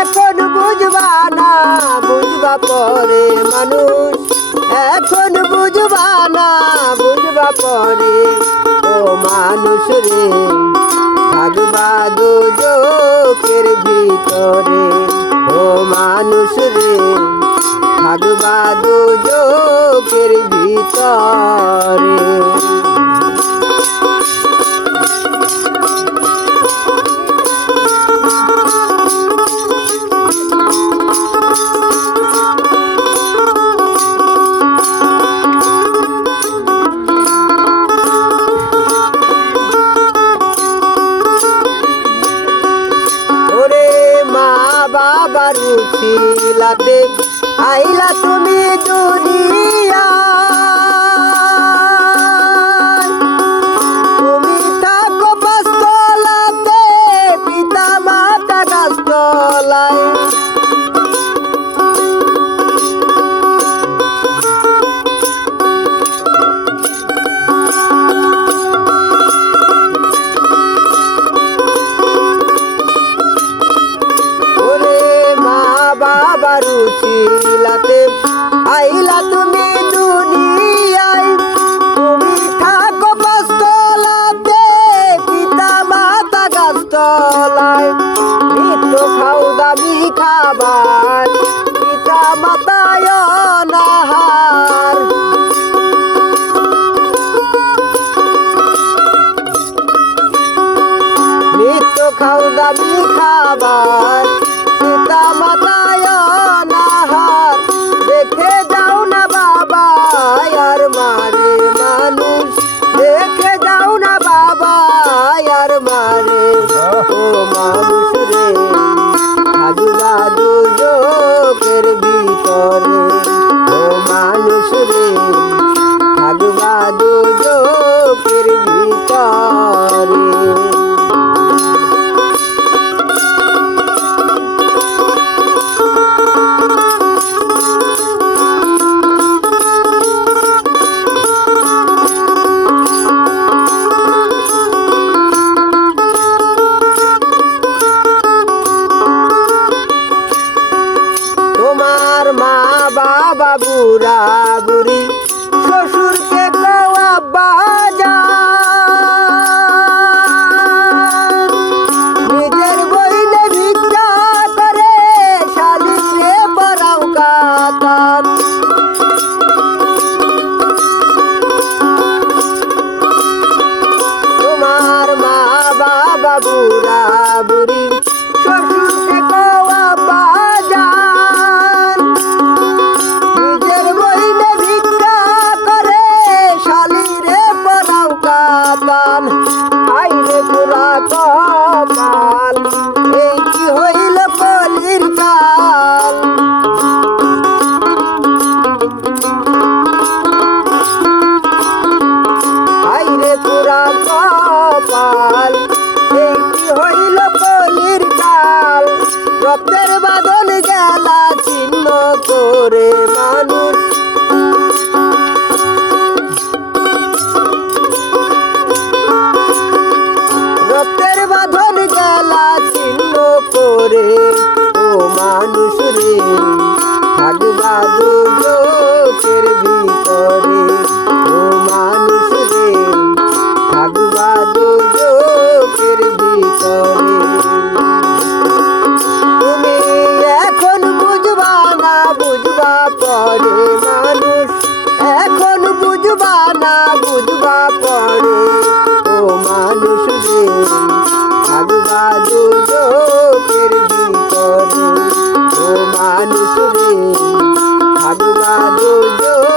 এখন বুঝবা না, বুঝবা পরে মানুষ। এখন বুঝবা না, বুঝবা পরে। ও মানুষ রে, থাকবা দুজকের ভিতরে। ও মানুষ রে, থাকবা দুজকের ভিতরে। বাবার উছিলাতে আইলা তুমি দুনিয়া। তুমি থাকো পাঁচতলাতে, পিতা মাতা গাছতলায়। বাবার উছিলাতে আইলা তুমি দুনিয়ায়। তুমি থাকো পাঁচতলাতে, পিতা মাতা গাছতলায়। নিত্য খাও দামি খাবার, পিতা মাতায় অনাহার। নিত্য খাও দামি খাবার, পিতা মাতায় অনাহার। দেখে যাও না বাবা আর মারে মানুষ, দেখে যাও না বাবা আর মারে। ও মানুষ রে, থাকবা দুজকের ভিতরে। ও মানুষ রে, থাকবা দুজকের ভিতরে। তোমার মা বাবা বুড়া বুড়ি, শ্বশুরকে কওয়া বাজার। নিজের বইলে ভিক্ষা করে, শালীরে পরাও কাতার। তোমার মা বাবা বুড়া বুড়ি, শ্বশুরকে কওয়া বাজার। নিজের বইলে ভিক্ষা করে, শালীরে পরাও কাতান। আইরে পুরা কপাল, এই কি হইল কলির কাল। আইরে পুরা কপাল, এই কি হইল কলির কাল। রক্তের বাঁধন গেলা ছিন্ন করে মানুষ। রক্তের বাঁধন গেলা ছিন্ন করে। ও মানুষ রে, থাকবা দুজকের ভিতরে। ও মানুষ রে, থাকবা দুজকের ভিতরে। তুমি এখন বুঝবা না, বুঝবা পরে মানুষ। এখন বুঝবা না, বুঝবা পরে। ও মানুষ রে, থাকবা দুজকের ভিতরে। ও মানুষ রে, থাকবা দুজকের